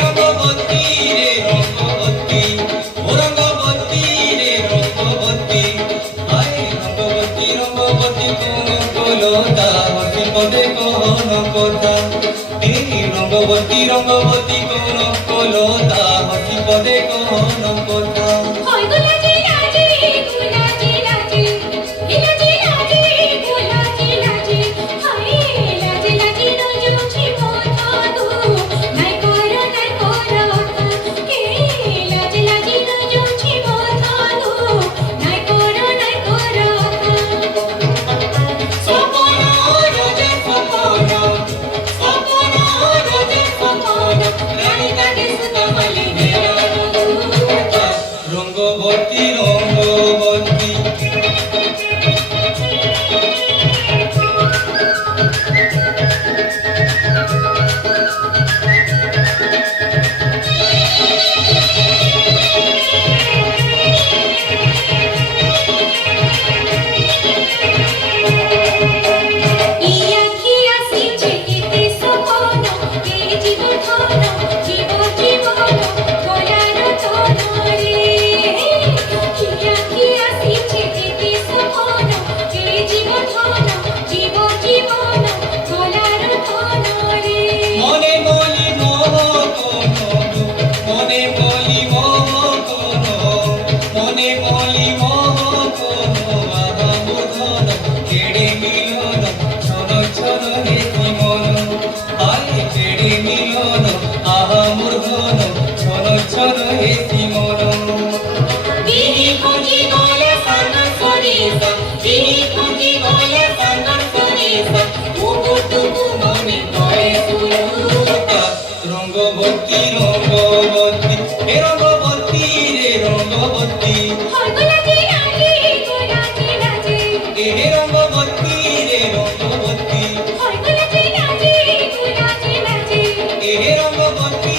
রঙ্গবতী রে রঙ্গবতী, ও রঙ্গবতী রে রঙ্গবতী, আয় রঙ্গবতী রঙ্গবতী কোন কলতা হসি পদে কোন কথা, এই রঙ্গবতী রঙ্গবতী কোন কলতা হসি পদে কোন কথা। রঙ্গবতী রঙ্গবতী রঙ্গবতী রঙ্গবতী হে রঙ্গবতী রে রঙ্গবতী, হে রঙ্গবতী রে রঙ্গবতী, হে রঙ্গবতী